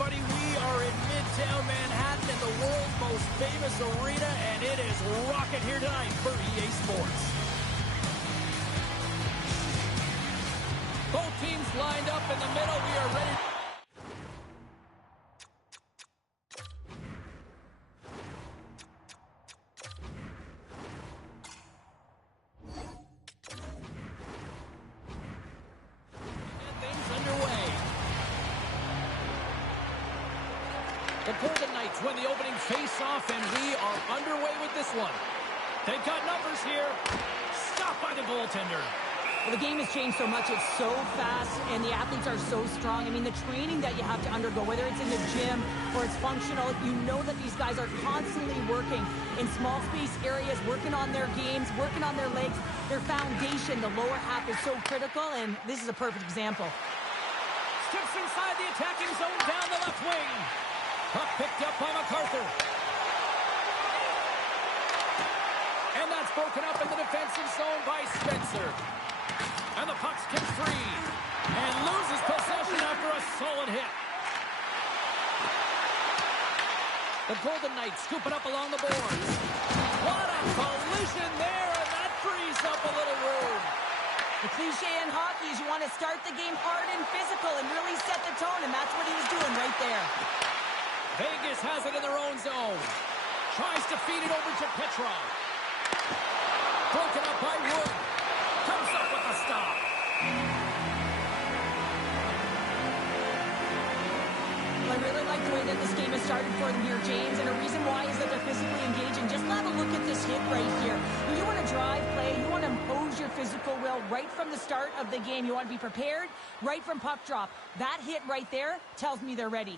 everybody. We are in Midtown Manhattan in the world's most famous arena, and it is rocking here tonight for EA Sports. Both teams lined up in the middle. We are ready. The Golden Knights win the opening face-off, and we are underway with this one. They've got numbers here. Stopped by the goaltender. Well, the game has changed so much. It's so fast, and the athletes are so strong. I mean, the training that you have to undergo, whether it's in the gym or it's functional, you know that these guys are constantly working in small space areas, working on their games, working on their legs. Their foundation, the lower half, is so critical, and this is a perfect example. Steps inside the attacking zone down the left wing. Puck picked up by MacArthur. And that's broken up in the defensive zone by Spencer. And the puck's kicked free. And loses possession after a solid hit. The Golden Knights scooping up along the boards. What a collision there, and that frees up a little room. The cliche in hockey is you want to start the game hard and physical and really set the tone, and that's what he was doing right there. Vegas has it in their own zone. Tries to feed it over to Petrov. Broken up by Wood. Comes up with a stop. Well, I really like the way that this game has started for them here, James, and a reason why is that they're physically engaging. Just have a look at this hit right here. You want to drive play. You want to impose your physical will right from the start of the game. You want to be prepared right from puck drop. That hit right there tells me they're ready.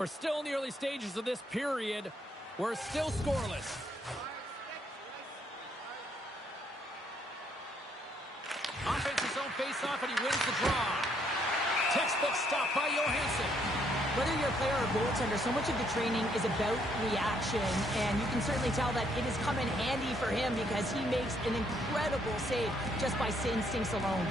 We're still in the early stages of this period. We're still scoreless. Offensive zone face-off, and he wins the draw. Textbook stop by Johansson. Whether you're a player or goaltender, so much of the training is about reaction, and you can certainly tell that it has come in handy for him because he makes an incredible save just by instincts alone.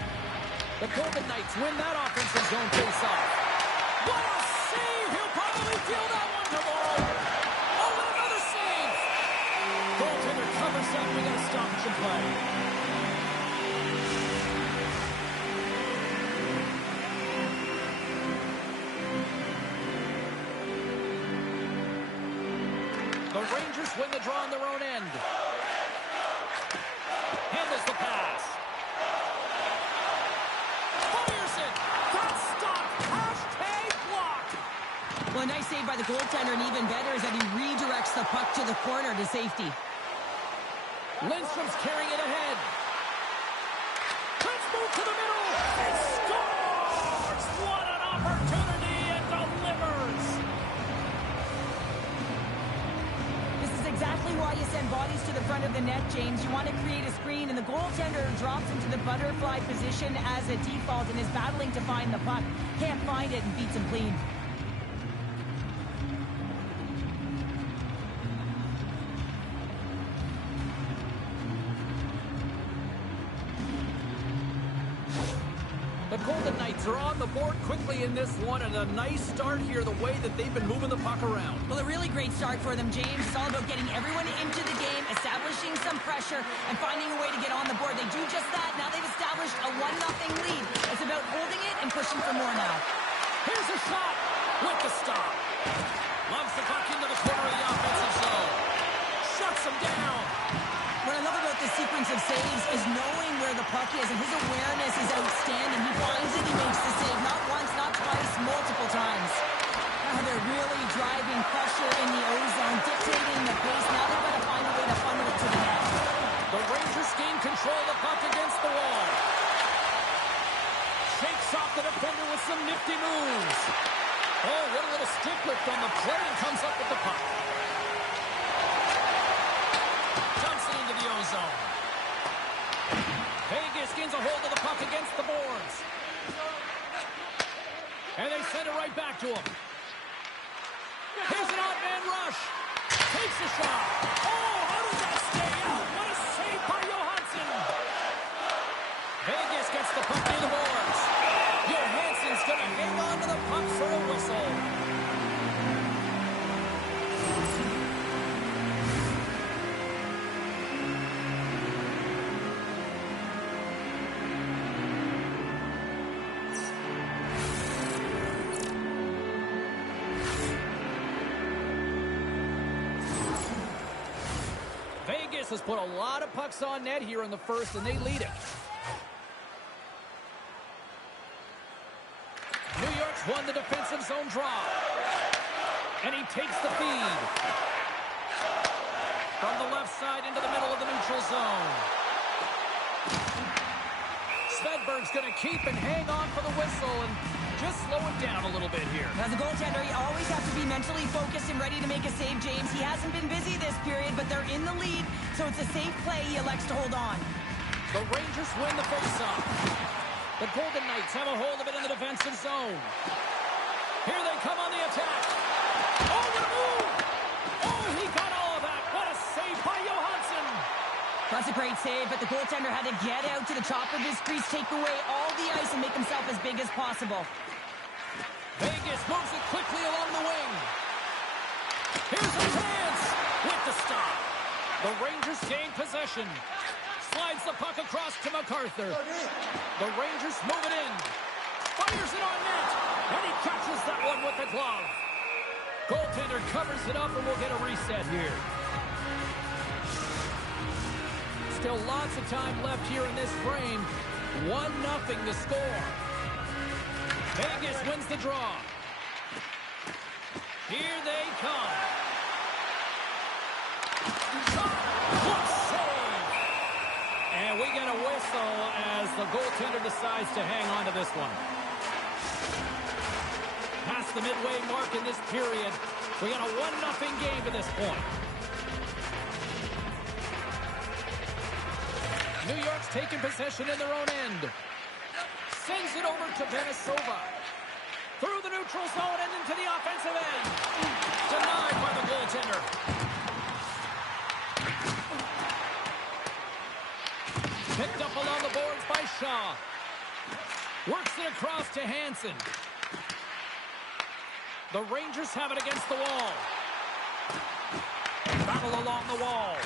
The Golden Knights win that offensive zone face-off. What a save! He'll probably deal that one tomorrow. Oh, and another save! Goaltender covers up. We got to stop and play. The Rangers win the draw on their own end. Handles the pass. Fires it. That's stopped. Hashtag blocked. Well, a nice save by the goaltender, and even better is that he redirects the puck to the corner to safety. Lindstrom's carrying it ahead. Let's move to the middle. He scores! What an opportunity, and delivers. This is exactly why you send bodies to the front of the net, James. You want to create a screen, and the goaltender drops into the butterfly position as a default and is battling to find the puck. Can't find it and beats him clean. The Golden Knights are on the board quickly in this one, and a nice start here, the way that they've been moving the puck around. Well, a really great start for them, James. It's all about getting everyone into the game, establishing some pressure, and finding a way to get on the board. They do just that. Now they've established a 1-0 lead. It's about holding it and pushing for more now. Here's a shot with the stop. Loves the puck into the corner of the offensive zone. Shuts him down. What I love about this sequence of saves is knowing where the puck is, and his awareness is outstanding. He finds it, he makes the save, not once, not twice, multiple times. Now they're really driving pressure in the O-zone, dictating the pace. Now they've got to find a way to funnel it to the net. The Rangers gain control of the puck against the wall. Shakes off the defender with some nifty moves. Oh, what a little stick lift on the plate, and comes up with the puck. Into the O-zone. Vegas gains a hold of the puck against the boards. And they send it right back to him. Here's an odd man rush. Takes a shot. Oh, how did that stay out? What a save by Johansson. Vegas gets the puck near the boards. Johansson's going to hang on to the has put a lot of pucks on net here in the first, and they lead it. New York's won the defensive zone draw. And he takes the feed. From the left side into the middle of the neutral zone. Svedberg's going to keep and hang on for the whistle and just slow it down a little bit here. As a goaltender, you always have to be mentally focused and ready to make a save, James. He hasn't been busy this period, but they're in the lead, so it's a safe play. He elects to hold on. The Rangers win the faceoff. The Golden Knights have a hold of it in the defensive zone. Here they come on the attack. Oh, what a move! Oh, he got all of that. What a save by Johansson. That's a great save, but the goaltender had to get out to the top of his crease, take away all the ice, and make himself as big as possible. Vegas moves it quickly along the wing. Here's a chance with the stop. The Rangers gain possession. Slides the puck across to MacArthur. The Rangers move it in. Fires it on net. And he catches that one with the glove. Goaltender covers it up, and we'll get a reset here. Still lots of time left here in this frame. 1-0 the score. Vegas wins the draw. Here they come. What save! And we get a whistle as the goaltender decides to hang on to this one. Past the midway mark in this period, we got a 1-0 game to this point. New York's taking possession in their own end. Sends it over to Venesova. Through the neutral zone and into the offensive end. Denied by the goaltender. Picked up along the boards by Shaw. Works it across to Hansen. The Rangers have it against the wall. Battle along the wall.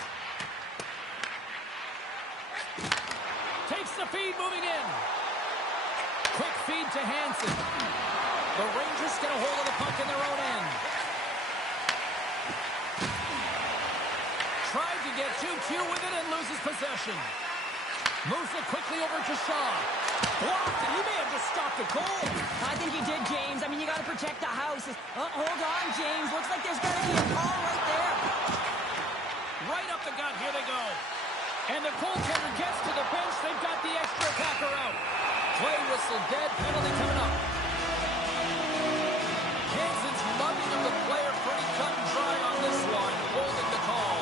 Takes the feed moving in. Quick feed to Hansen. The Rangers get a hold of the puck in their own end. Tried to get 2-2 with it and loses possession. Moves it quickly over to Shaw. Blocked, and he may have just stopped a goal. I think he did, James. I mean, you got to protect the house. Hold on, James. Looks like there's going to be a call right there. Right up the gut. Here they go. And the goaltender gets to the bench. They've got the extra attacker out. Play whistle dead. Penalty coming up. Hansen's mugging of the player pretty cut and dry on this one. Holding the call.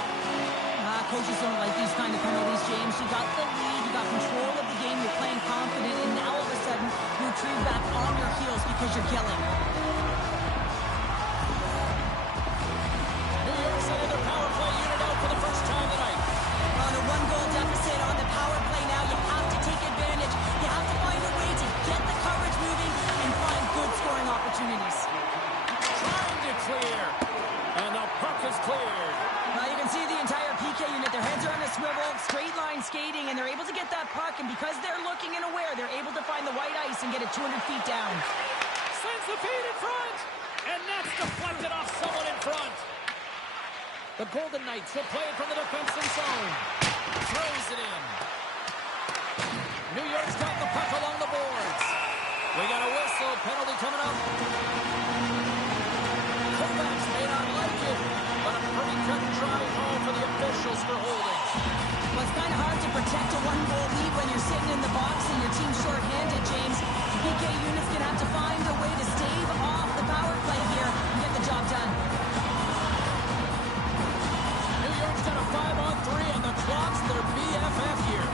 Coaches don't like these kind of penalties, James. You got the lead. You got control of the game. You're playing confident. And now all of a sudden, you retreat back on your heels because you're killing. New York sending their power play unit out for the first time tonight. On a one-goal deficit on the power play now, you have to take advantage. You have to find a way to get the coverage moving and find good scoring opportunities. Trying to clear. And the puck is cleared. Now you can see the entire PK unit. Their heads are on a swivel, straight line skating, and they're able to get that puck. And because they're looking and aware, they're able to find the white ice and get it 200 feet down. Sends the feed in front. And that's deflected off someone in front. The Golden Knights will play it from the defensive zone. Throws it in. New York's got the puck along the boards. We got a whistle. Penalty coming up. Kovacs may not like it, but a pretty cut and dry call for the officials for holding. Well, it's kind of hard to protect a one-goal lead when you're sitting in the box and your team's short-handed, James. The PK unit's going to have to find a way to stave off the power play here and get the job done. New York's got a 5-on-3, and the clock's their BFF here.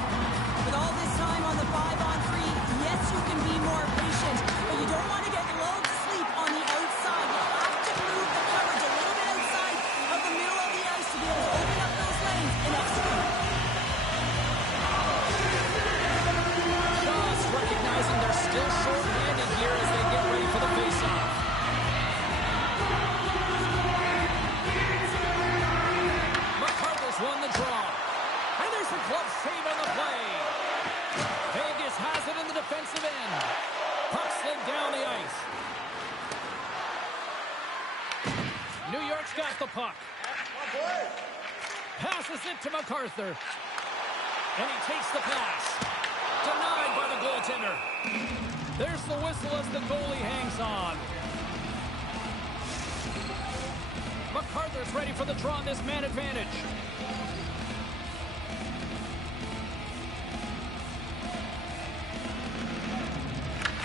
With all this time on the 5-on-3, yes, you can be more patient, but you don't want to get lulled to sleep on the outside. You have to move the coverage a little bit outside of the middle of the ice to be able to open up those lanes and execute. Just recognizing they're still short-handed here as they get ready for the face-off. Passes it to MacArthur. And he takes the pass. Denied by the goaltender. There's the whistle as the goalie hangs on. MacArthur's ready for the draw on this man advantage.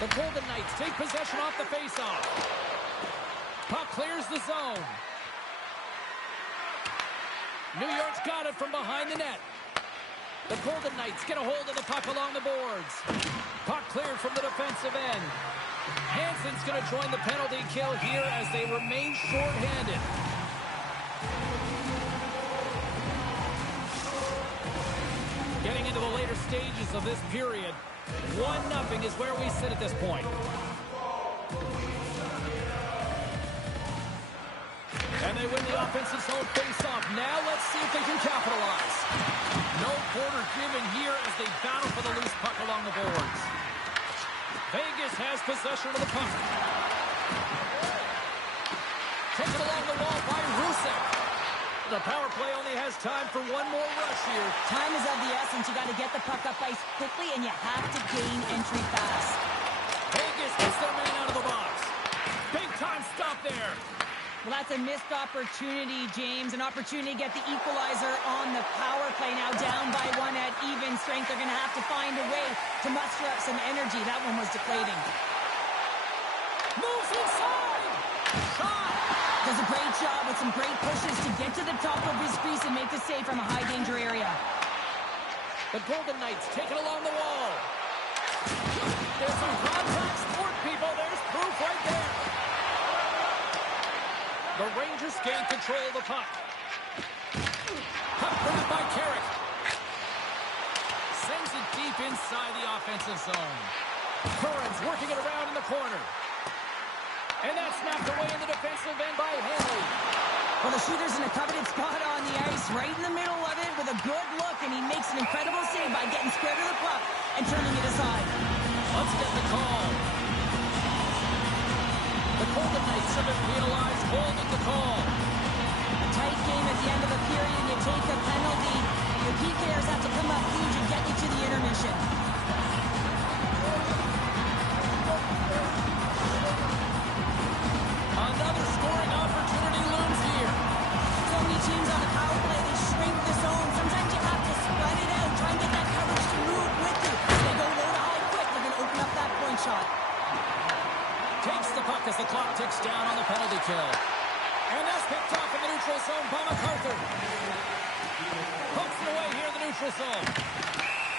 The Golden Knights take possession off the faceoff. Puck clears the zone. New York's got it from behind the net. The Golden Knights get a hold of the puck along the boards. Puck cleared from the defensive end. Hansen's going to join the penalty kill here as they remain shorthanded. Getting into the later stages of this period, 1-0 is where we sit at this point. And they win the offensive zone face-off. Now let's see if they can capitalize. No quarter given here as they battle for the loose puck along the boards. Vegas has possession of the puck. Taken along the wall by Rusek. The power play only has time for one more rush here. Time is of the essence. You got to get the puck up ice quickly, and you have to gain entry fast. Vegas gets their man out of the box. Big time stop there. Well, that's a missed opportunity, James. An opportunity to get the equalizer on the power play. Now down by one at even strength. They're going to have to find a way to muster up some energy. That one was deflating. Moves inside. Shot. Does a great job with some great pushes to get to the top of his crease and make the save from a high-danger area. The Golden Knights take it along the wall. There's some contact sport, people. There's proof right there. The Rangers gain control of the puck. Puck grabbed by Carrick. Sends it deep inside the offensive zone. Curran's working it around in the corner. And that's knocked away in the defensive end by Henley. Well, the shooter's in a coveted spot on the ice, right in the middle of it with a good look, and he makes an incredible save by getting square to the puck and turning it aside. Let's get the call. The Golden Knights have been penalized, holding the call. A tight game at the end of the period, you take a penalty. Your key players have to come up huge and get you to the intermission. Another scoring opportunity looms here. So many teams on the power play, they shrink the zone. Sometimes you have to spread it out, try and get that coverage to move with you. If they go low to high quick, they're going to open up that point shot. Takes the puck as the clock ticks down on the penalty kill. And that's picked off in the neutral zone by MacArthur. Pokes it away here in the neutral zone.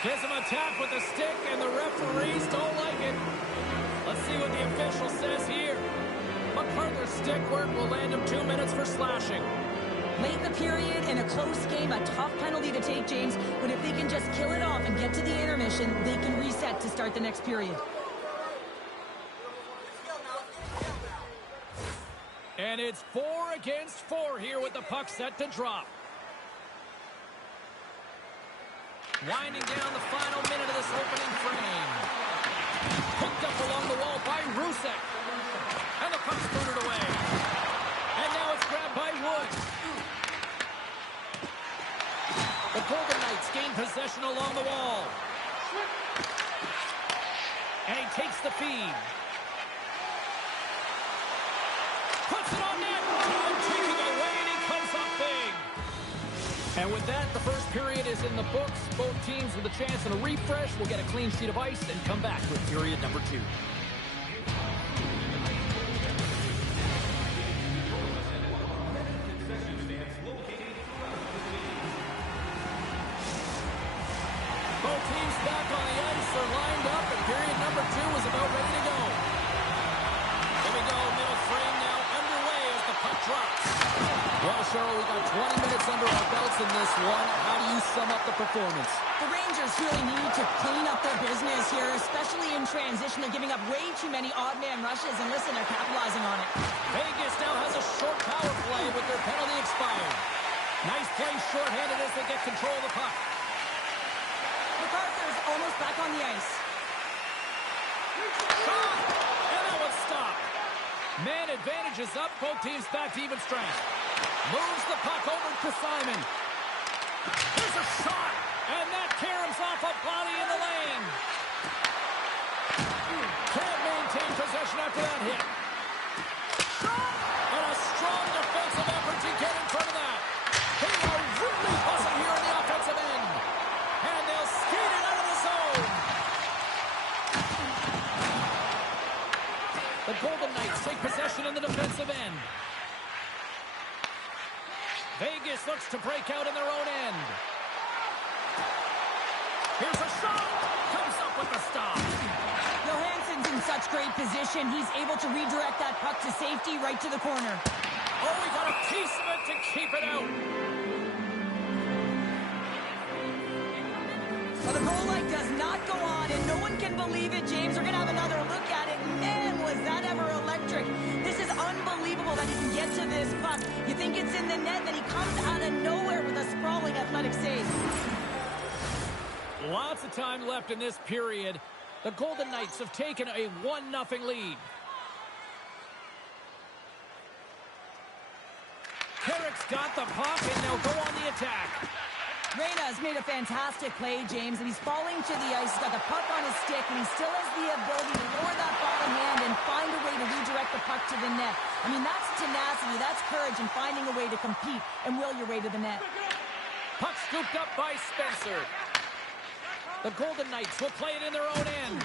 Gives him a tap with the stick, and the referees don't like it. Let's see what the official says here. MacArthur's stick work will land him 2 minutes for slashing. Late in the period, in a close game, a tough penalty to take, James. But if they can just kill it off and get to the intermission, they can reset to start the next period. And it's 4 against 4 here with the puck set to drop. Winding down the final minute of this opening frame. Picked up along the wall by Rusek. And the puck's booted away. And now it's grabbed by Wood. The Golden Knights gain possession along the wall. And he takes the feed. Puts it on net. Time taking away, and he comes up big. And with that, the first period is in the books. Both teams with a chance and a refresh will get a clean sheet of ice and come back with period number 2. Both teams back on the ice are lined up, and period number 2 is about ready to go. Here we go, middle frame now underway as the puck drops. Well, Cheryl, we got 20 minutes under our belts in this one. How do you sum up the performance? The Rangers really need to clean up their business here, especially in transition. They're giving up way too many odd man rushes, and listen, they're capitalizing on it. Vegas now has a short power play with their penalty expired. Nice play shorthanded as they get control of the puck. MacArthur's almost back on the ice. Shot! And that one's stopped. Man advantage is up. Both teams back to even strength. Moves the puck over to Simon. Here's a shot. And that caroms off a body in the lane. Can't maintain possession after that hit. And a strong defensive effort to get in front of that. They are really hustling here in the offensive end. And they'll skate it out of the zone. The Golden Knights take possession in the defensive end. Vegas looks to break out in their own end. Here's a shot. Comes up with the stop. Johansson's in such great position. He's able to redirect that puck to safety right to the corner. Oh, we got a piece of it to keep it out. Well, the goal light does not go on, and no one can believe it, James. We're going to have another look at it. Man, was that ever electric. This is unbelievable that he can get to this puck. You think it's in the net, then he comes out of nowhere with a sprawling athletic save. Lots of time left in this period. The Golden Knights have taken a 1-0 lead. Carrick's got the puck, and they'll go on the attack. Reyna has made a fantastic play, James, and he's falling to the ice. He's got the puck on his stick, and he still has the ability to lower that bottom hand and find a way to redirect the puck to the net. I mean, that's tenacity, that's courage, and finding a way to compete and will your way to the net. Puck scooped up by Spencer. The Golden Knights will play it in their own end.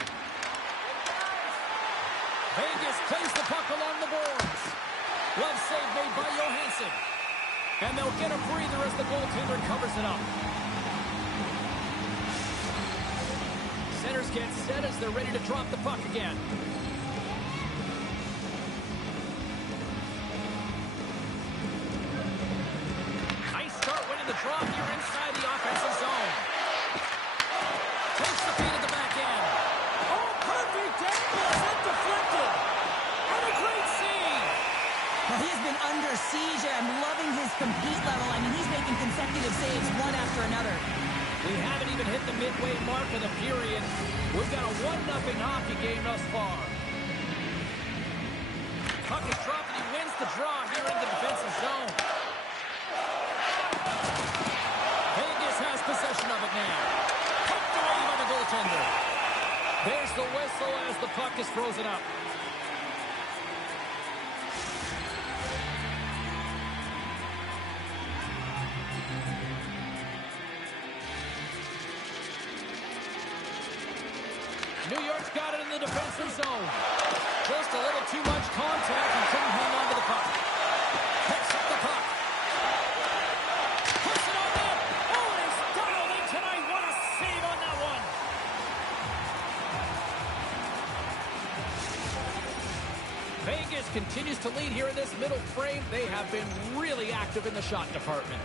Vegas plays the puck along the boards. Glove save made by Johansson. And they'll get a breather as the goaltender covers it up. Centers get set as they're ready to drop the puck again. Nice start winning the draw here inside the offensive zone. Takes the feed at the back end. Oh, perfect angle as it deflected. And a great save. Well, he's been under siege. I'm loving his compete level. I mean, he's making consecutive saves one after another. We haven't even hit the midway mark of the period. We've got a 1-0 hockey game thus far. Puck is dropped and he wins the draw here in the defensive zone. Vegas has possession of it now. Poked away by the goaltender. There's the whistle as the puck is frozen up. New York's got it in the defensive zone. Just a little too much contact and couldn't hang on to the puck. Picks up the puck. Puts it on net. Oh, and he's dialed in tonight. What a save on that one. Vegas continues to lead here in this middle frame. They have been really active in the shot department.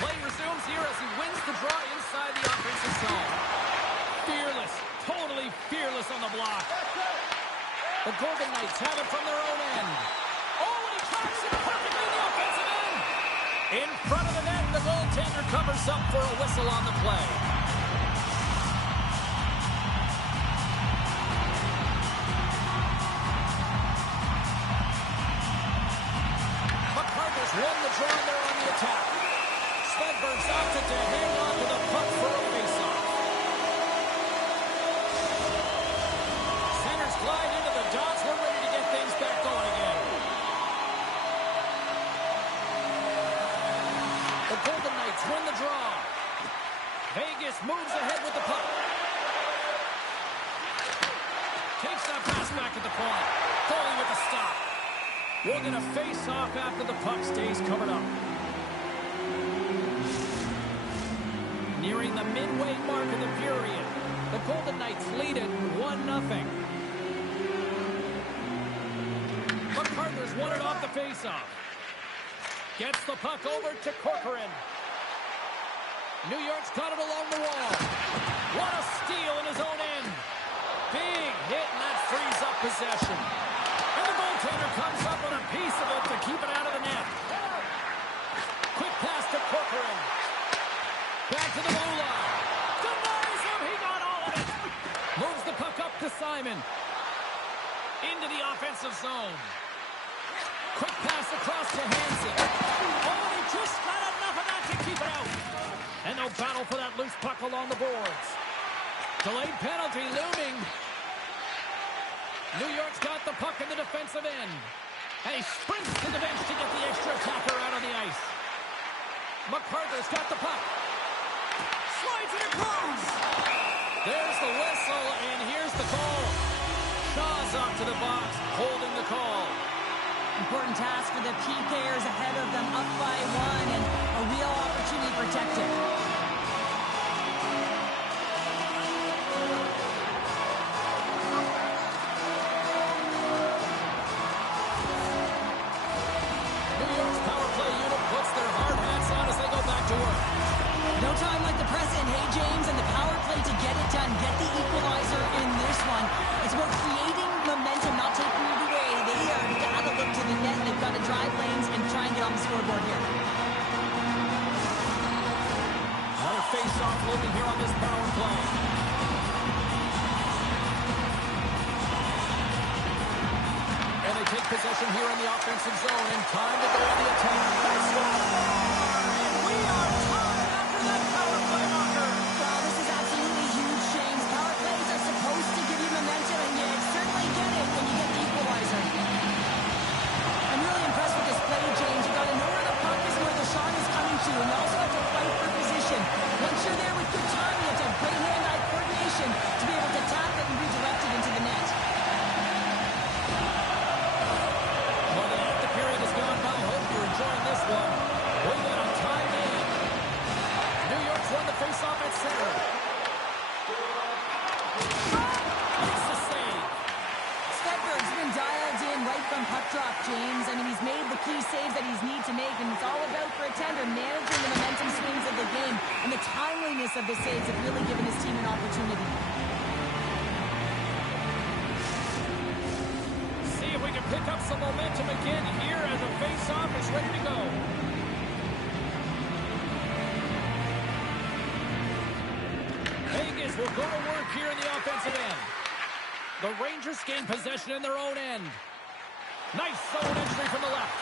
Play resumes here as he wins the draw inside the offensive zone. Fearless, totally fearless on the block. The Golden Knights have it from their own end. Oh, and he tracks it perfectly in the offensive end. In front of the net, the goaltender covers up for a whistle on the play. McCarthy's won the draw and they're on the attack. Svedberg's opted to hang on to the puck for a faceoff. Centers glide into the dots. We're ready to get things back going again. The Golden Knights win the draw. Vegas moves ahead with the puck. Takes that pass back at the point. Foley with the stop. We're going to face off after the puck stays covered up. Nearing the midway mark of the period, the Golden Knights lead it 1-0. McCarthy's won it off the faceoff. Gets the puck over to Corcoran. New York's got it along the wall. What a steal in his own end. Big hit, and that frees up possession. And the goaltender comes up with a piece of it to keep it out of the net. Quick pass to Corcoran. Back to the blue line. Denies him. He got all of it. Moves the puck up to Simon. Into the offensive zone. Quick pass across to Hansen. Oh, he just got enough on the boards. Delayed penalty looming. New York's got the puck in the defensive end. And he sprints to the bench to get the extra attacker out on the ice. MacArthur's got the puck. Slides it across. There's the whistle, and here's the call. Shaw's off to the box, holding the call. Important task for the PKers ahead of them, up by one, and a real opportunity protected. New York's power play unit puts their hard hats on as they go back to work. No time like the present, hey James, and the power play to get it done, get the equalizer in this one. It's about creating momentum, not taking it away. They are got to look to the net, they've got to drive lanes and try and get on the scoreboard here. Another face-off looming here on this power play. And they take possession here in the offensive zone, and time to go on the attack. They score! And we are tied after that power play marker. Well, this is absolutely huge, James. Power plays are supposed to give you momentum, and you certainly get it when you get the equalizer. I'm really impressed with this play, James. You've got to know where the puck is and where the shot is coming to, and you also have to fight for position. Once you're there with good timing, you have to have great hand-eye coordination to be able to tap it and redirect it into the net. Well, the period has gone by. Hope you're enjoying this one. We've got a tie game. New York's won the face-off at center. Makes the save. Svedberg's been dialed in right from puck drop, James. I mean, he's made the key saves that he's need to make, and it's all about, for a tender, managing the momentum swings of the game, and the timeliness of the saves have really given his team an opportunity. See if we can pick up some momentum again here as the face-off is ready to go. Vegas will go to work here in the offensive end. The Rangers gain possession in their own end. Nice zone entry from the left.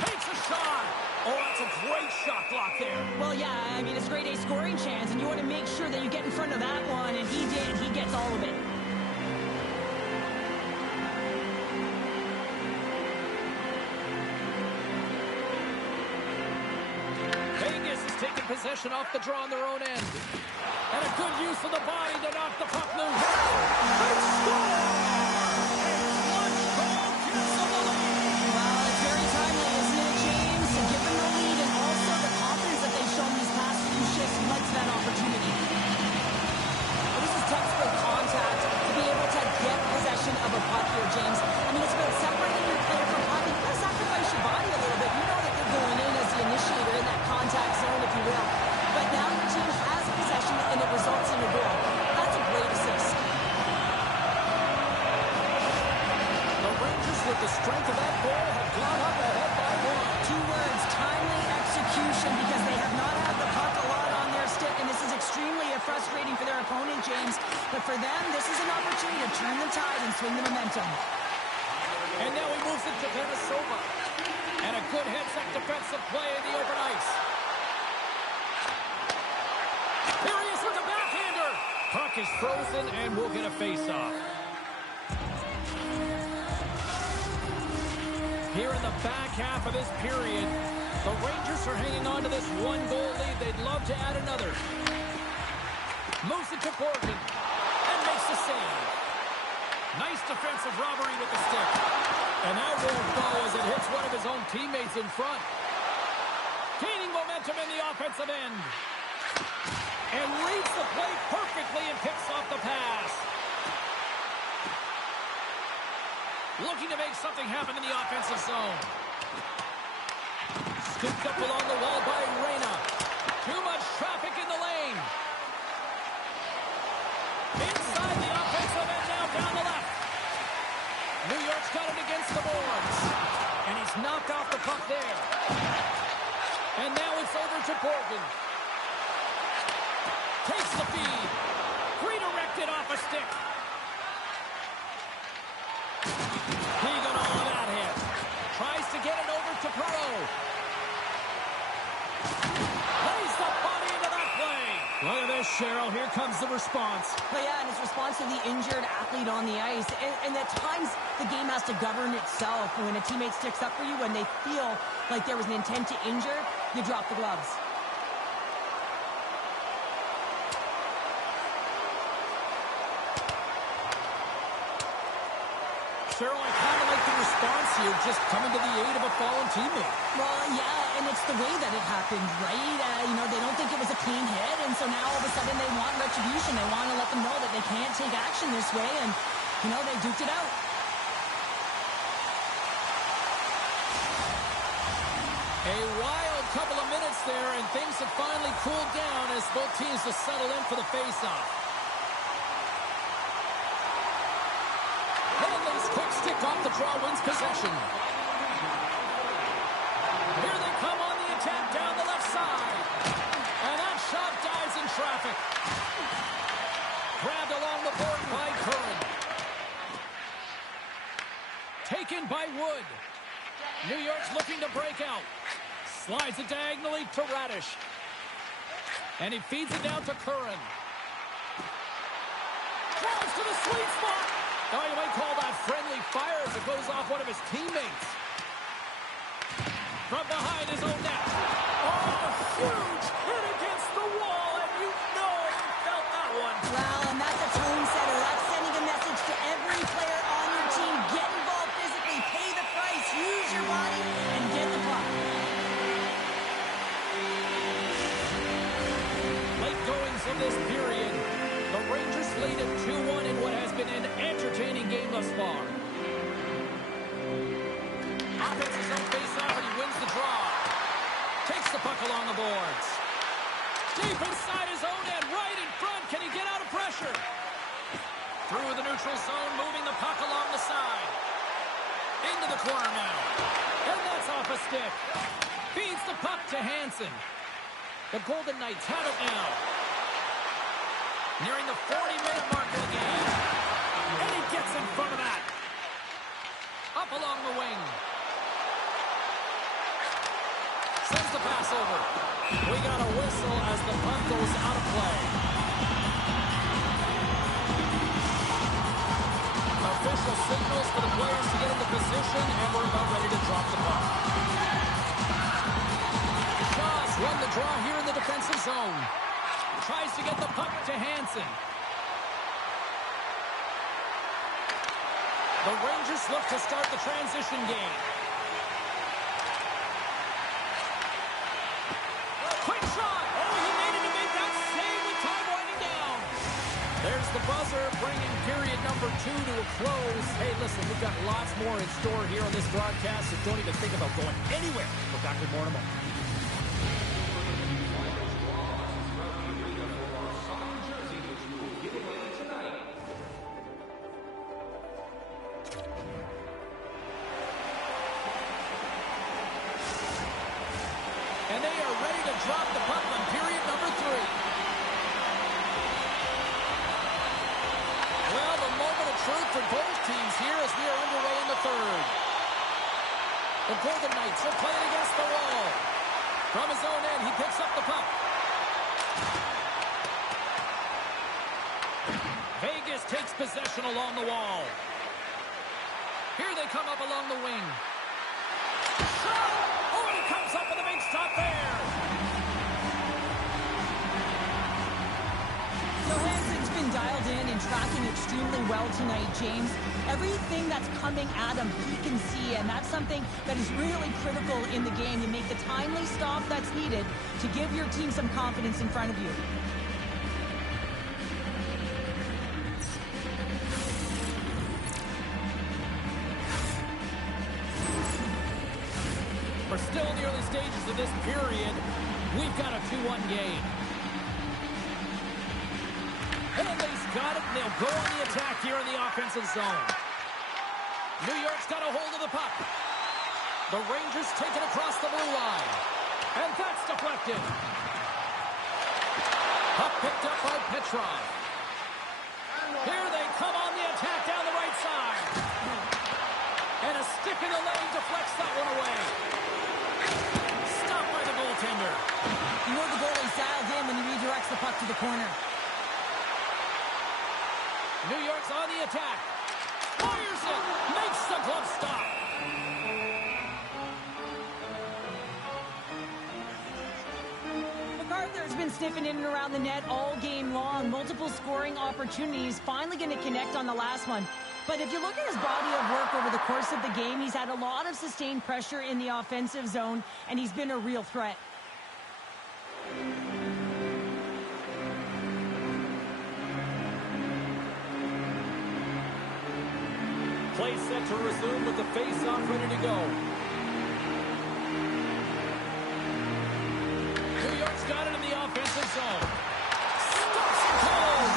Takes a shot. Oh, that's a great shot block there. Well, yeah, I mean, it's a grade A scoring chance, and you want to make sure that you get in front of that one, and he did. He gets all of it. Vegas is taking possession off the draw on their own end. And a good use of the body to knock the puck loose. They score! And one goal gives them the lead. Well, it's very timely, isn't it, James? To give them the lead, and also the confidence that they've shown these past few shifts led to that opportunity. This is textbook contact to be able to get possession of a puck here, James. I mean, it's about separating your player from puck, and you got to sacrifice your body a little bit. You know that you're going in as the initiator in that contact zone, if you will. But now your team has possession, and it results in a goal. That's a great assist. The Rangers, with the strength of that goal, have gone up ahead by one. Two words, timely execution, because they have not had the puck a lot on their stick, and this is extremely frustrating for their opponent, James. But for them, this is an opportunity to turn the tide and swing the momentum. And now he moves it to Minnesota. And a good heads-up defensive play in the open ice. Here he is with the backhander. Puck is frozen, and we'll get a face-off. Here in the back half of this period, the Rangers are hanging on to this one-goal lead. They'd love to add another. Moves it to Borgen and makes the save. Nice defensive robbery with the stick. And that won't go as it hits one of his own teammates in front. Gaining momentum in the offensive end. And reads the play perfectly and picks off the pass. Looking to make something happen in the offensive zone. Scooped up along the wall by Reyna. Too much traffic in the lane. Inside the offensive end, now down the left. New York's got it against the boards. And he's knocked off the puck there. And now it's over to Borgen. Takes the feed. Redirected off a stick. He got all of that hit. Tries to get it over to Perreault. Lays the body into that play. Oh, Cheryl, here comes the response. But yeah, and it's response to the injured athlete on the ice. And at times, the game has to govern itself. When a teammate sticks up for you, when they feel like there was an intent to injure, you drop the gloves. Cheryl, I kind of like the response here, just coming to the aid of a fallen teammate. Well, yeah, and it's the way that it happened, right? They don't think it was a clean hit, and so now all of a sudden they want retribution. They want to let them know that they can't take action this way, and, they duked it out. A wild couple of minutes there, and things have finally cooled down as both teams have settled in for the face-off. Henley's quick stick off the draw wins possession. Here they come on the attack down the left side. And that shot dives in traffic. Grabbed along the board by Curran. Taken by Wood. New York's looking to break out. Slides it diagonally to Radish. And he feeds it down to Curran. Throws to the sweet spot. Now you might call that friendly fire as it goes off one of his teammates. From behind his own net. Oh, huge hit against the wall, and you felt that one. Well, and that's a tone setter. That's sending a message to every player on your team. Get involved physically, pay the price, use your body, and get the puck. Late goings of this period. The Rangers lead at 2-1 in what has been an entertaining game thus far. Offense his own face-off, and he wins the draw. Takes the puck along the boards. Deep inside his own end, right in front. Can he get out of pressure? Through the neutral zone, moving the puck along the side. Into the corner now. And that's off a stick. Feeds the puck to Hansen. The Golden Knights have it now. Nearing the 40-minute mark of the game. And he gets in front of that. Up along the wing. Sends the pass over. We got a whistle as the puck goes out of play. Official signals for the players to get into position, and we're about ready to drop the puck. Shaw's won the draw here in the defensive zone. Tries to get the puck to Hansen. The Rangers look to start the transition game. Quick shot! Oh, he made it to make that save with time winding down. There's the buzzer, bringing period number 2 to a close. Hey, listen, we've got lots more in store here on this broadcast, so don't even think about going anywhere. We're back with more in a moment. And they are ready to drop the puck on period number 3. Well, the moment of truth for both teams here as we are underway in the third. The Golden Knights are playing against the wall. From his own end, he picks up the puck. Vegas takes possession along the wall. Here they come up along the wing. Shot! Oh, and he comes up with a big stop there. So Hansen's been dialed in and tracking extremely well tonight, James. Everything that's coming at him, he can see, and that's something that is really critical in the game. You make the timely stop that's needed to give your team some confidence in front of you. We're still in the early stages of this period. We've got a 2-1 game. Henley's got it, and they'll go on the attack here in the offensive zone. New York's got a hold of the puck. The Rangers take it across the blue line. And that's deflected. Puck picked up by Petrov. Here they come on the attack down the right side. And a stick in the lane deflects that one away. Stopped by the goaltender. You know the goalie's dialed in when he redirects the puck puck to the corner. New York's on the attack. Fires it. Makes the glove stop. MacArthur's been sniffing in and around the net all game long. Multiple scoring opportunities. Finally going to connect on the last one. But if you look at his body of work over the course of the game, he's had a lot of sustained pressure in the offensive zone, and he's been a real threat. Play set to resume with the face-off ready to go. New York's got it in the offensive zone. Stops it cold.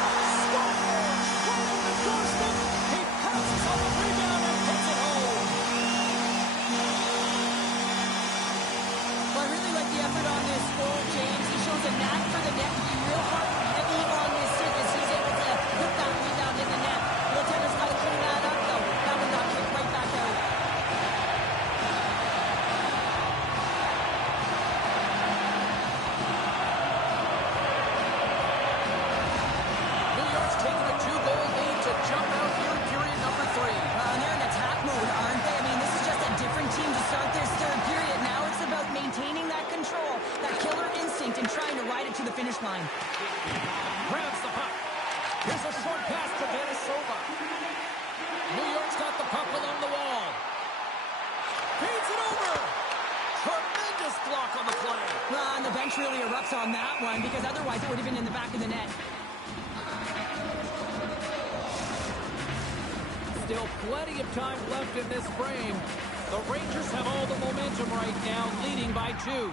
Scores! Right on the doorstep. He passes on the rebound and puts it home. Well, I really like the effort on this goal, James. He shows a knack for the net to be real hard and heavy on this surface. He's able to put that rebound in the net. Goaltender's got to clean that up, though. That one got kicked right back out. New York's taking a 2-goal lead to jump out here in period number 3. And they're in attack mode, aren't they? I mean, this is just a different team to start this third period. Now it's about maintaining that control, that killer instinct, and trying to ride it to the finish line. Grabs the puck. Here's a short pass to Denisova. New York's got the puck along the wall. Feeds it over. Tremendous block on the play. Well, and the bench really erupts on that one, because otherwise it would have been in the back of the net. Still plenty of time left in this frame. The Rangers have all the momentum right now, leading by 2.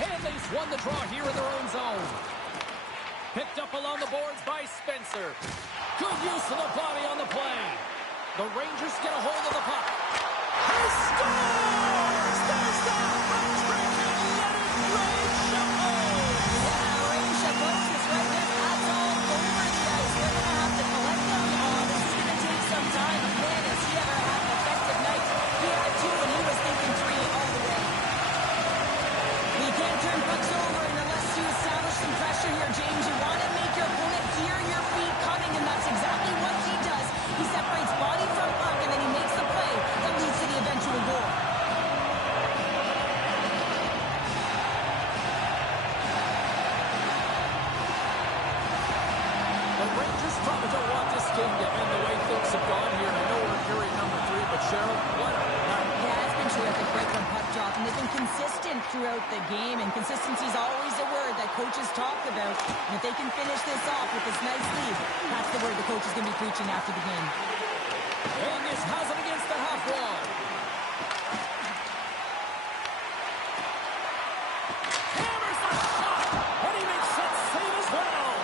Hanley's won the draw here in their own zone. Picked up along the boards by Spencer. Good use of the body on the play. The Rangers get a hold of the puck. He scores! There's the hat-trick and let it rain Chapeau! Yeah, Rain Chapeau is right there. That's all over the ice. They're going to have to collect them. Oh, this is going to take some time. Man, has he ever had an effective night? He had 2, and he was thinking 3 all the way. You can't turn pucks over unless you establish some pressure here, James. You want to make your opponent hear your feet coming, and that's exactly what he does. He separates body from puck, and then he makes the play that leads to the eventual goal. The Rangers probably don't want this game to end the way things have gone here. I know we're in period number 3, but Cheryl, what a night. Yeah, it's been terrific right from puck drop, and they've been consistent throughout the game, and consistency is always a word that coaches talk about. And if they can finish this off with this nice lead, that's the word the coach is going to be preaching after the game. Vegas has it against the half wall. Hammers the shot, and he makes that save as well.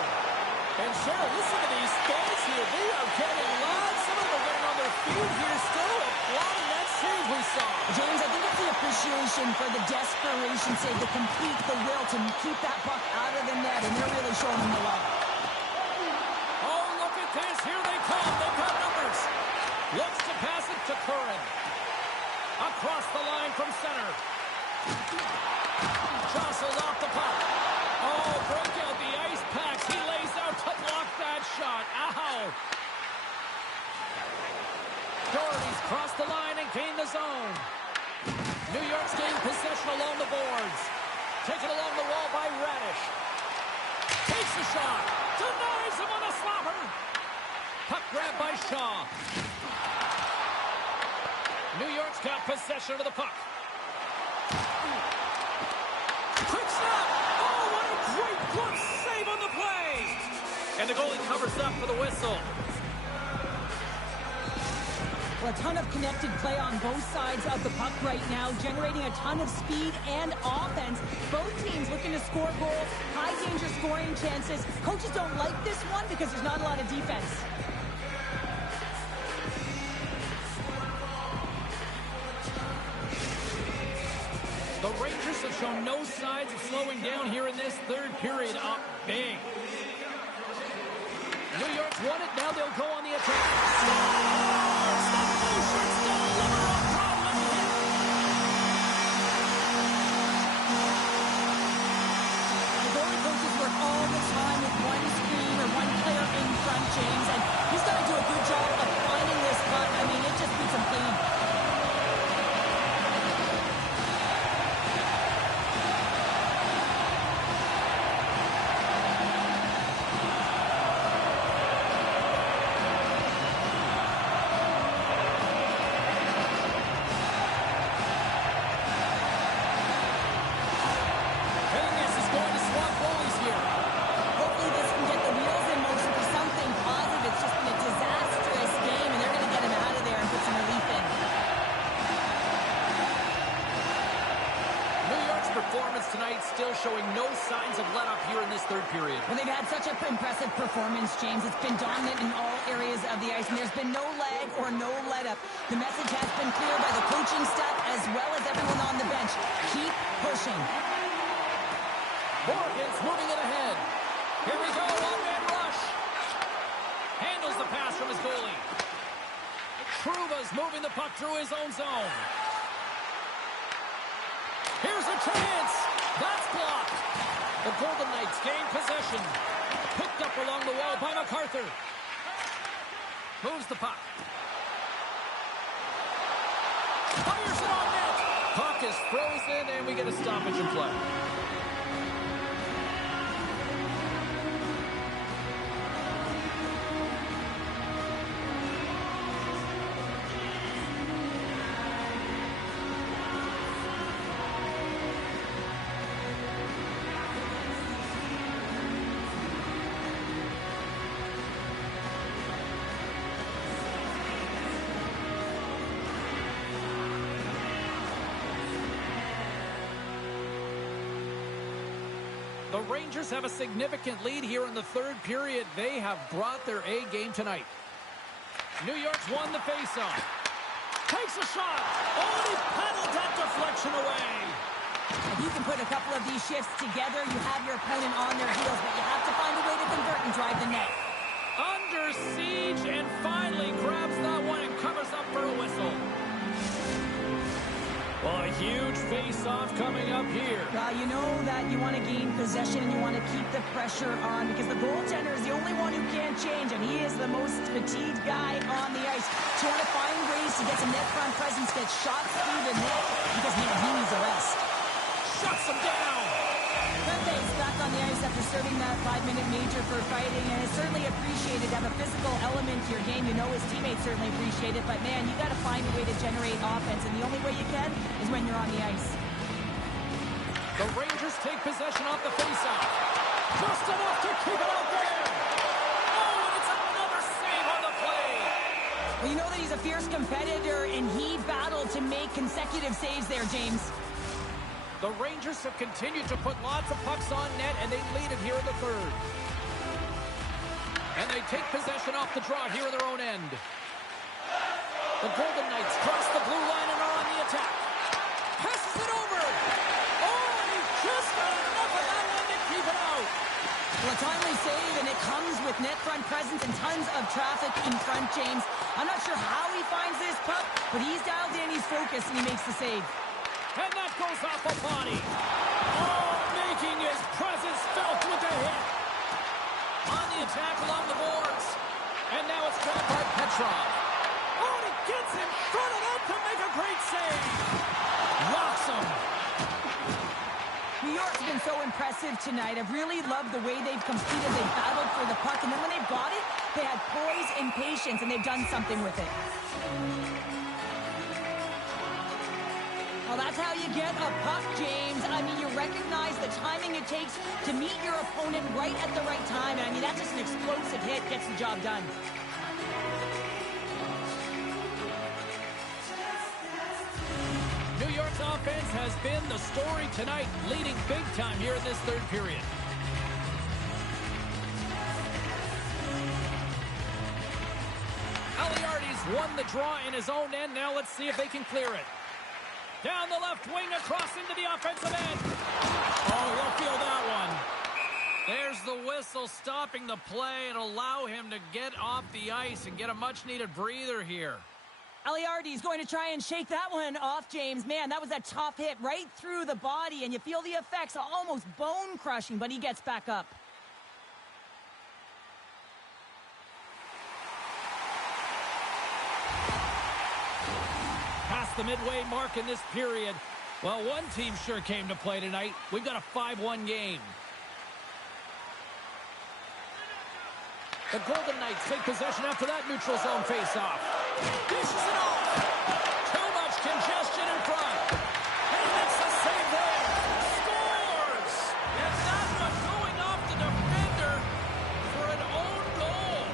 And Cheryl, listen to these guys here. They are getting loud. Some of them are getting on their feet here still, applauding that save we saw. James, I think it's the appreciation for the desperation save, to complete the will to keep that puck out of the net, and they're really showing them the love. Oh, look at this. Here they come. They've got numbers. Looks to pass it to Curran. Across the line from center. Jostled off the puck. Oh, break out the ice packs. He lays out to block that shot. Ow! Doherty's crossed the line and gained the zone. New York's gained possession along the boards. Taken along the wall by Radish. Takes the shot. Denies him on the slapper. Puck grab by Shaw. New York's got possession of the puck. Quick snap! Oh, what a great glove save on the play! And the goalie covers up for the whistle. Well, a ton of connected play on both sides of the puck right now, generating a ton of speed and offense. Both teams looking to score goals, high-danger scoring chances. Coaches don't like this one because there's not a lot of defense. The Rangers have shown no signs of slowing down here in this third period. Up big. New York's won it. Now they'll go on the attack. Scores! The Boucher's deliver a problem hit. performance tonight, still showing no signs of let-up here in this third period. Well, they've had such an impressive performance, James. It's been dominant in all areas of the ice, and there's been no lag or no let-up. The message has been clear by the coaching staff as well as everyone on the bench. Keep pushing. Morgan's moving it ahead. Here we go, one-man rush. Handles the pass from his goalie. Trouba's moving the puck through his own zone. Here's a chance. That's blocked. The Golden Knights gain possession. Picked up along the wall by MacArthur. Moves the puck. Fires it on net. Puck is frozen, and we get a stoppage in play. The Rangers have a significant lead here in the third period. They have brought their A game tonight. New York's won the faceoff. Takes a shot. Oh, he paddled that deflection away. If you can put a couple of these shifts together, you have your opponent on their heels, but you have to find a way to convert and drive the net. Under siege and finally grabs that one and covers up for a whistle. Well, a huge face-off coming up here. Well, you know that you want to gain possession and you want to keep the pressure on because the goaltender is the only one who can't change, and he is the most fatigued guy on the ice. So you want to find ways to get some net front presence, get shots through the net because, man, he needs a rest. Shuts him down. Pepe's back on the ice after serving that 5-minute major for fighting, and it's certainly appreciated to have a physical element to your game. You know his teammates certainly appreciate it, but man, you got to find a way to generate offense, and the only way you can is when you're on the ice. The Rangers take possession off the faceoff. Just enough to keep it out there. Oh, and it's another save on the play. Well, you know that he's a fierce competitor, and he battled to make consecutive saves there, James. The Rangers have continued to put lots of pucks on net, and they lead it here in the third. And they take possession off the draw here in their own end. The Golden Knights cross the blue line and are on the attack. Passes it over. Oh, and he just got enough of that one to keep it out. Well, a timely save, and it comes with net front presence and tons of traffic in front, James. I'm not sure how he finds this puck, but he's dialed in, he's focused, and he makes the save. And that goes off a body. Oh, making his presence felt with the hit. On the attack along the boards. And now it's grabbed by Petrov. Oh, and he gets in front of that to make a great save. Locks him. New York's been so impressive tonight. I've really loved the way they've competed. They've battled for the puck, and then when they've got it, they had poise and patience, and they've done something with it. Well, that's how you get a puck, James. I mean, you recognize the timing it takes to meet your opponent right at the right time. And I mean, that's just an explosive hit, gets the job done. New York's offense has been the story tonight, leading big time here in this third period. Aliardi's won the draw in his own end. Now let's see if they can clear it. Down the left wing, across into the offensive end. Oh, he'll feel that one. There's the whistle stopping the play and allow him to get off the ice and get a much-needed breather here. Aliardi's going to try and shake that one off, James. Man, that was a tough hit right through the body, and you feel the effects, almost bone-crushing, but he gets back up. Past the midway mark in this period. Well, one team sure came to play tonight. We've got a 5-1 game. The Golden Knights take possession after that neutral zone face-off. Dishes it off. Too much congestion in front. And he makes the save there. Scores! And that one going off the defender for an own goal.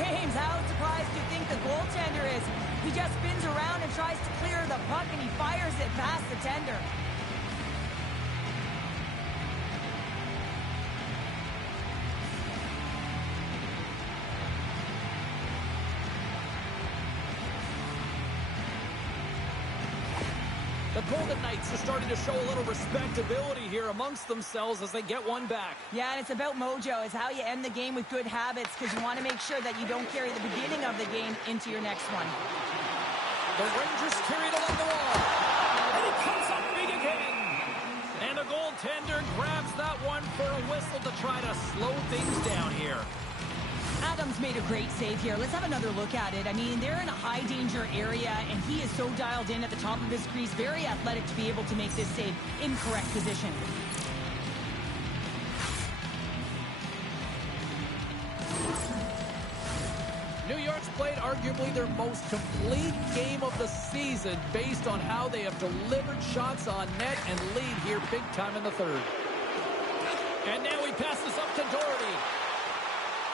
James, how surprised do you think the goaltender is? He just spins around and tries to clear the puck. puck, and he fires it past the tender. The Golden Knights are starting to show a little respectability here amongst themselves as they get one back. Yeah, and it's about mojo. It's how you end the game with good habits, because you want to make sure that you don't carry the beginning of the game into your next one. The Rangers carry it along the wall. And it comes up big again. And the goaltender grabs that one for a whistle to try to slow things down here. Adams made a great save here. Let's have another look at it. I mean, they're in a high-danger area, and he is so dialed in at the top of his crease, very athletic to be able to make this save in correct position. New York's played arguably their most complete game of the season based on how they have delivered shots on net and lead here big time in the third. And now he passes up to Doherty.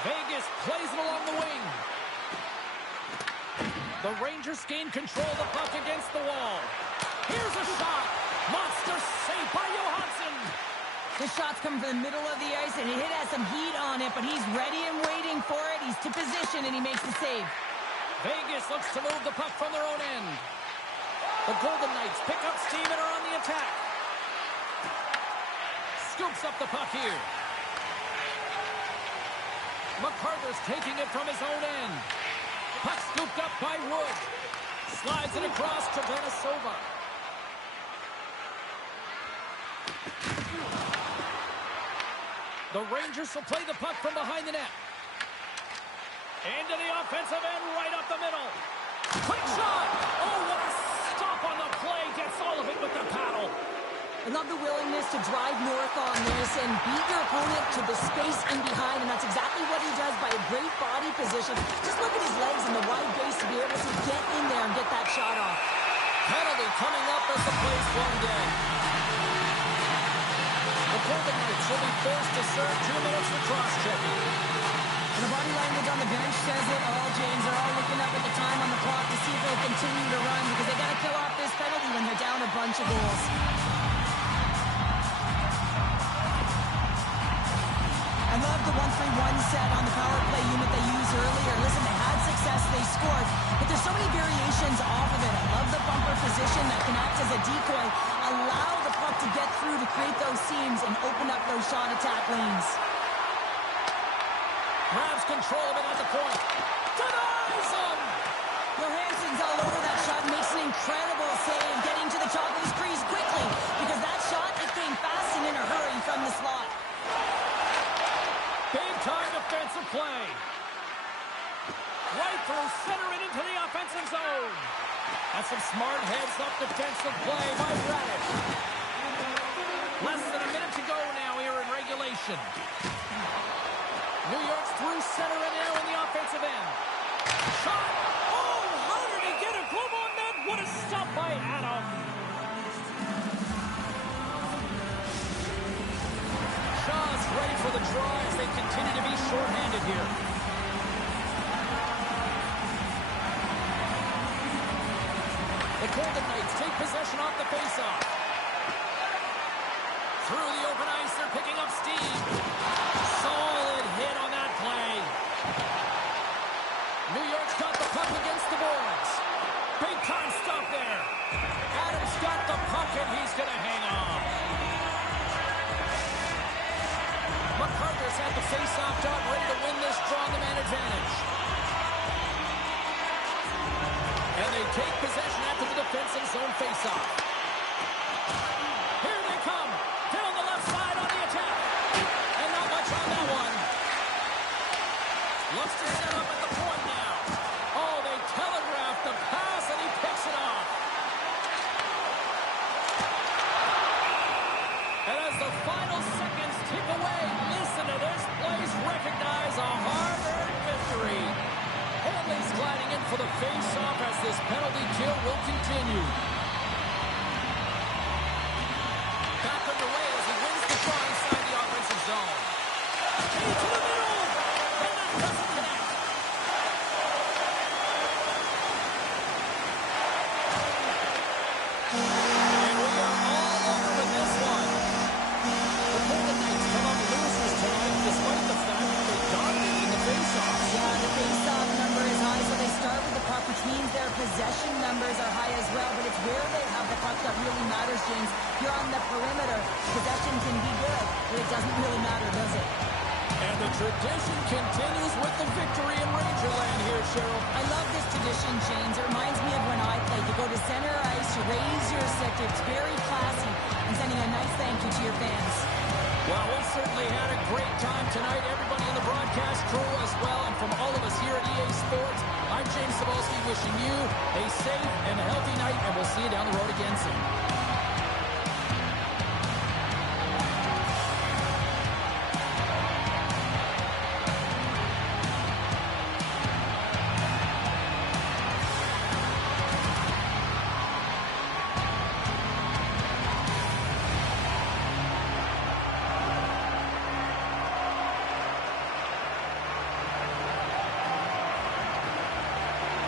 Vegas plays it along the wing. The Rangers gain control of the puck against the wall. Here's a shot. Monster save by Johansson. His shot's coming from the middle of the ice, and it has some heat on it, but he's ready and waiting for it. He's to position, and he makes the save. Vegas looks to move the puck from their own end. The Golden Knights pick up steam and are on the attack. Scoops up the puck here. McCarter's taking it from his own end. Puck scooped up by Wood. Slides it across to Venesova. The Rangers will play the puck from behind the net. Into the offensive end, right up the middle. Quick shot! Oh, what a stop on the play. Gets all of it with the paddle. I love the willingness to drive north on this and beat your opponent to the space in behind, and that's exactly what he does by a great body position. Just look at his legs and the wide base to be able to get in there and get that shot off. Penalty coming up as the play's thrown dead. The Golden Knights will be forced to serve 2 minutes for cross-checking. And the body language on the bench says it all, James. They're all looking up at the time on the clock to see if they'll continue to run, because they got to kill off this penalty when they're down a bunch of goals. I love the 1-3-1 set on the power play unit they used earlier. Listen, they had success, they scored, but there's so many variations off of it. I love the bumper position that can act as a decoy, allow the puck to get through to create those seams and open up those shot attack lanes. Grabs control of it at the point. Denies him! Johansson's all over that shot, makes an incredible save, getting to the top of his crease quickly, because that shot, it came fast and in a hurry from the slot. Big-time defensive play. Right through center and into the offensive zone. That's some smart heads-up defensive play by Radish. Less than a minute to go now here in regulation. New York's through center and now in the offensive end. Shot! Oh, how did he get a glove on that? What a stop by Adam. Shaw's ready for the draw as they continue to be shorthanded here. The Golden Knights take possession off the faceoff. Through the open ice, they're picking up steam. Solid hit on that play. New York's got the puck against the boards. Big time stop there. Adams got the puck and he's going to hang on. McCarter's had the face-off dog, ready to win this draw on the man advantage. And they take possession after the defensive zone face-off. Here they come. Down the left side on the attack. And not much on that one. Looks to set up at the point now. Oh, they telegraphed the pass and he picks it off. And as the final seconds tick away, listen to this place recognize a hard-earned victory. Henley's gliding in for the face-off as this penalty kill will continue. Back underway as he wins the draw inside the offensive zone. Into the middle! And that doesn't connect. possession numbers are high as well, but it's where they have the puck that really matters, James. You're on the perimeter. Possession can be good, but it doesn't really matter, does it? And the tradition continues with the victory in Rangerland here, Cheryl. I love this tradition, James. It reminds me of when I played. You go to center ice, you raise your stick. It's very classy, and sending a nice thank you to your fans. Well, we certainly had a great time tonight. Everybody in the broadcast crew as well. And from all of us here at EA Sports, I'm James Cebulski wishing you a safe and healthy night, and we'll see you down the road again soon.